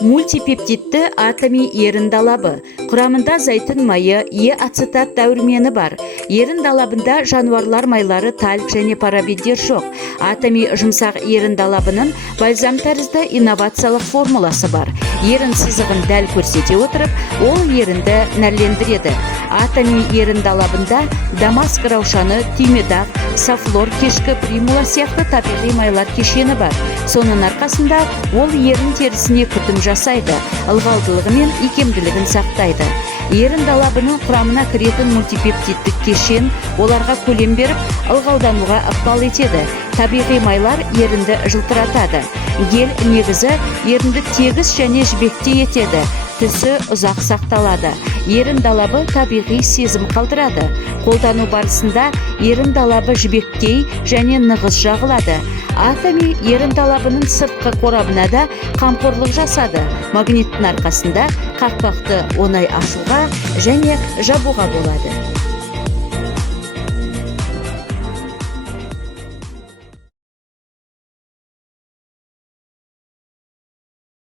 Мультипептидті атоми ерін далабы. Құрамында зайтын майы, ацетат дәурмені бар. Ерін далабында жануарлар майлары, тальк және парабендер жоқ. Атоми жұмсақ ерін далабының бальзам тәрізді инновациялық формуласы бар. Ерін сызығын дәл көрсете отырып, ол ерінді нәрлендіреді. Атоми ерін далабында дамаск раушаны, түймедақ, сафлор, кешкі примула сияқты табиғи майлар кешені бар. Соның арқасында ол ерін терісіне күтім жасайды, ылғалдылығы мен икемділігін сақтайды. Ерін далабының құрамына кіретін мультипептидтік кешен оларға көлем беріп, ылғалдануға ықпал етеді. Табиғи майлар ерінді жылтыратады. Гель негізі ерінді тегіс және жібектей етеді. Түсі ұзақ сақталады. Ерін далабы табиғи сезім қалдырады. Қолдану барысында ерін далабы жібектей және нығыз жағылады. Атоми ерін далабының сыртқы қорабына да қамқорлық жасады. Магниттің арқасында қақпақты оңай ашуға және жабуға болады.